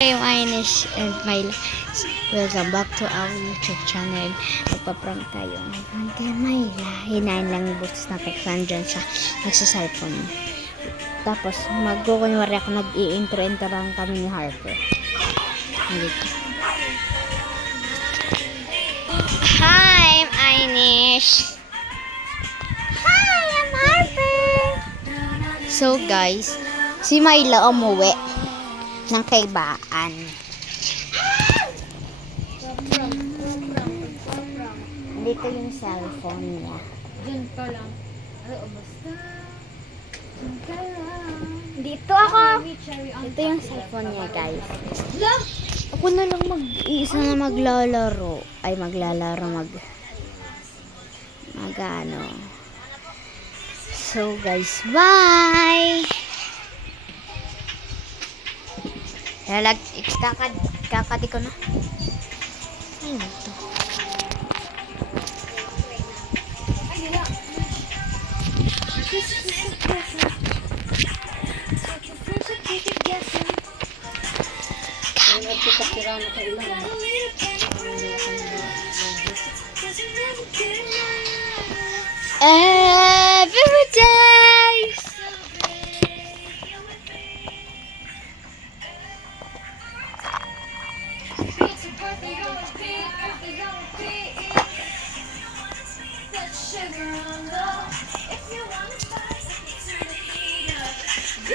I'm Inish and Myla. Welcome back to our YouTube channel. Magpa-prank tayo ngayon kay Myla. Hinahin lang yung boses na tekran dyan sa nagsasalpon. Tapos magkukunwari ako nag-i-intro lang kami ni Harper. Dito. Hi, I'm Inish. Hi, I'm Harper. So guys, si Myla umuwi ng kaibaan. Dito yung cellphone niya. Diyan ka lang. Basta. Diyan ka lang. Dito ako. Dito yung cellphone niya, guys. Ako na lang mag-iisa na maglalaro. Ay, mag-ano. So, guys, bye! Kakadi ko na. Ay, ito. Every day.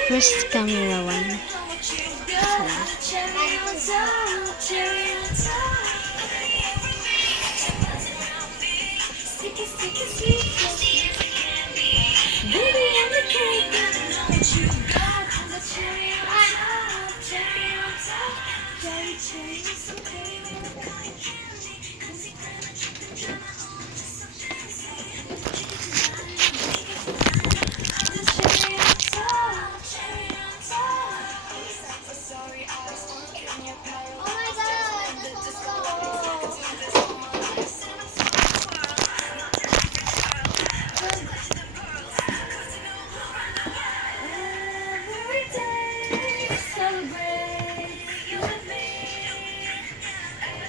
First camera one.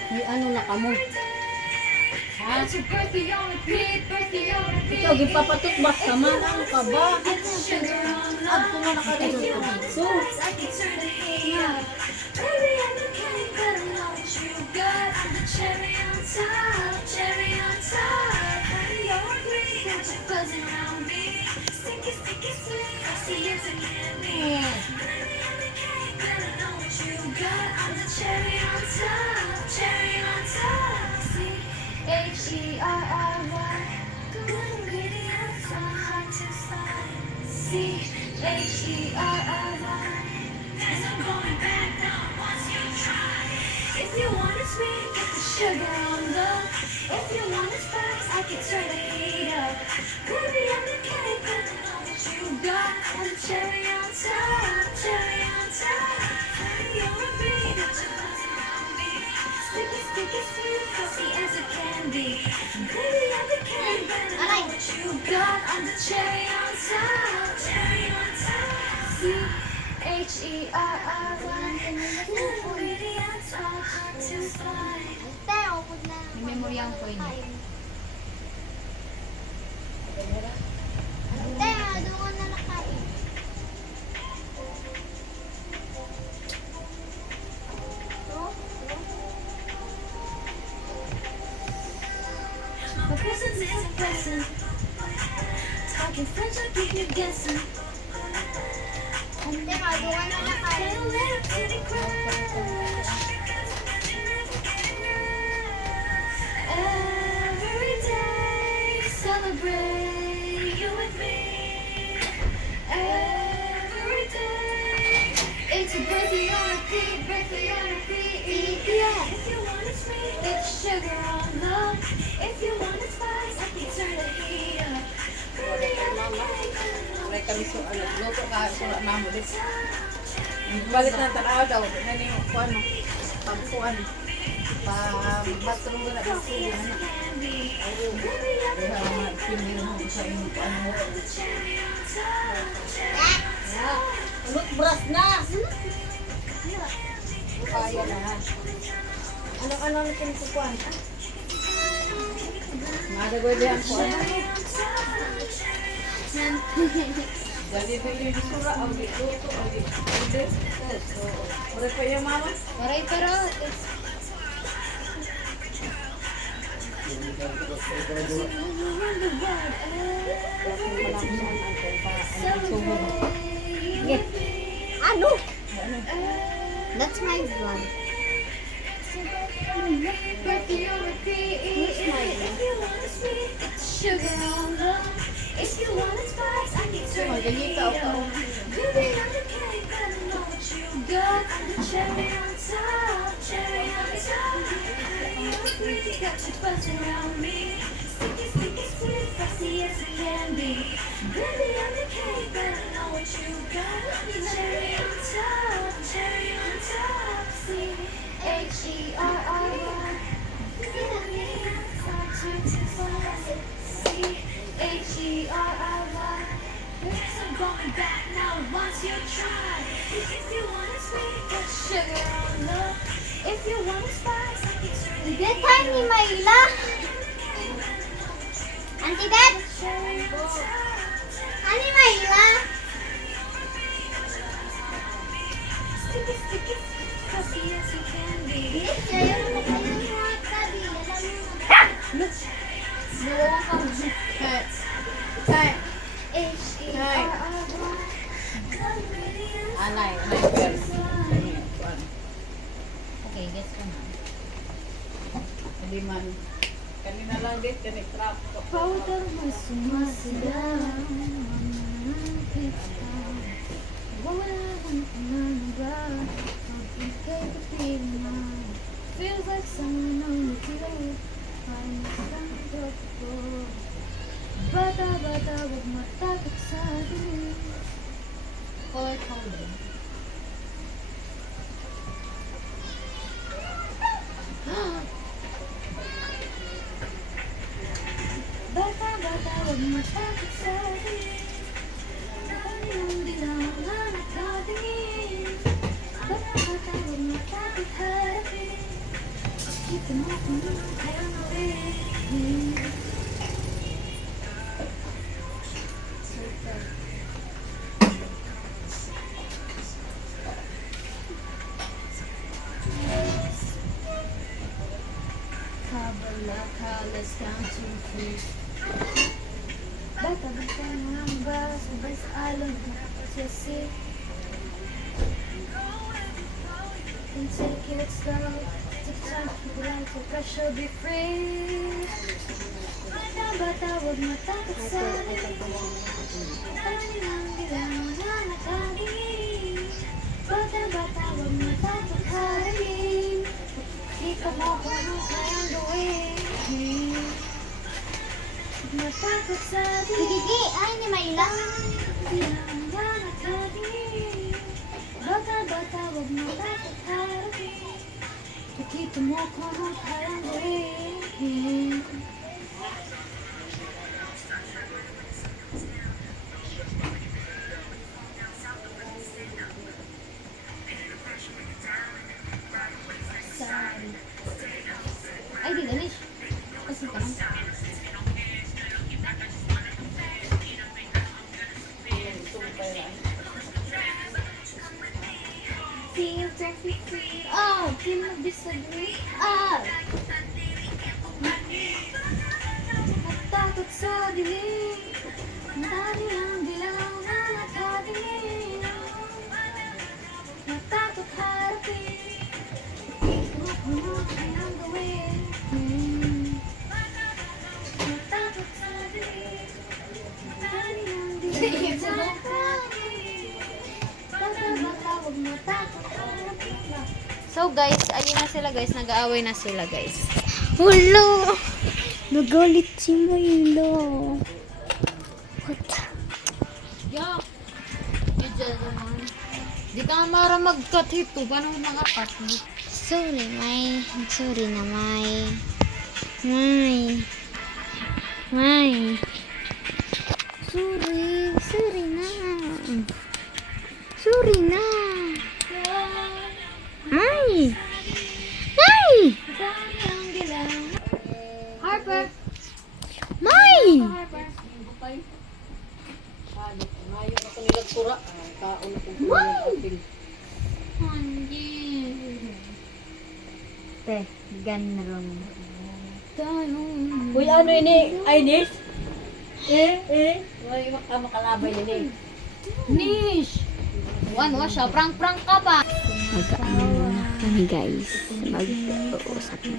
May ano na kamo? Ha? Ito, gipapatutbas ka man. Ano ka ba? Agto na nakadito. So, If you want it sweet, get the sugar on the. If you want it spice, I can turn the heat up. Baby, I'm the cake, but I know what you got. I'm the cherry on top, cherry on top. Honey, you're a bee, got your buzz around me. Sticky, sticky, sweet, fuzzy as a candy. Baby, I'm the cake, but I know what you got. I'm the cherry on top, cherry on top. C-H-E-R-R-Y. Ingredients are hard to find. may memoryang ko yun. A present is a present. Talking French, I keep you guessing. Get a little kitty crush. Every day, celebrate you with me. Every day, it's a birthday on repeat, birthday on repeat. Yeah. If you want it sweet, get the sugar on low. If you want it spice, I can turn the heat up. Baby, I'm the cake. May kami so luto ka so mamo dit. Balik na tanaw daw na ni kuano pagkuan pa bathroom na sa sulo na. Ay, pinili mo sa inyo ano. Look, brush na! kaya na. Ano na pinagkukuhan? Madagwedihan ko ano. Dali bili di sura ang luto ang di. So, ore pa yung mama. Waray pero ano? That's my vlog. But you're a creep. If you want to sweet, it's sugar on the. If you want it spice, I can turn it up. Baby, I'm the cake, but I know what you got. I'm the cherry on top, cherry on top. You're a creep, you got your buzz around me. Sticky, sticky, sweet, frosty as it can be. Baby, I'm the cake, but I know what you got. I'm the cherry on top, cherry on top. See, H-E-R-R-Y. H-E-R-R-Y. So going back now once you try. If you want it sweet, put sugar on the. If you want it spice, I can turn it. Good time ni Mayla. Auntie Dad, Cherry on top. ani Mayla? Sticky, sticky, frosty as you can be. Ayaw mo kayo yung tabi. Tay. H-E-R-R-Y. Anay pero. Okay, guess ko na. Hindi man. Kanina lang din kanik trap ko. Powder mo sumasigaw. Wala kang pananaga. Pag-ikay kapiling mo. Feels like someone on the pillow. Parang isang ko. Bata-bata, wag matakot sa akin. Color coding. Bata-bata, wag matakot sa akin. Ang dilaw na nakatingin. Bata-bata, wag matakot harapin. Kita mo kung kaya nawin. Kabalaka, let's count to 3. Bata-bata na ang bus, sabay sa alon, nakapasisi. And take it slow, take time to light, so pressure be free. Bata-bata, wag matakot sa akin. Panin ang dilaw na nakagin. Bata-bata, wag matakot harapin. Kita mo kung ano kayang gawin. Matakot sa akin. Gigi, ay ni Mayla. Dilaw na nakagin. Bata-bata, wag matakot harapin. Kita mo kung ano kayang gawin. Sorry. Ay, di galis. Kasi ka lang. Feel traffic free. Oh, feel no disagree. Oh. Matakot sa dilim. Dali ang dilaw na nakadilim. Matakot harapin. So guys, ayun na sila guys. Nag-aaway na sila guys. Hulo! Nagalit si Mayla. What? Yak! Diyan naman. Di ka nga mara mag-cut ito. Paano makakat mo? Sorry, May. Sorry na, May. May. May. Sorry. Sorry na. Sorry na. May. Ano, ngayon ako nilang tura. Kaon ako kumain ating. Te, ganun. Uy, ano ini? Ines? May makalabay yun eh. Nish! Ano siya? Prank-prank ka pa! Mag-ano muna kami guys. Mag-uusap na.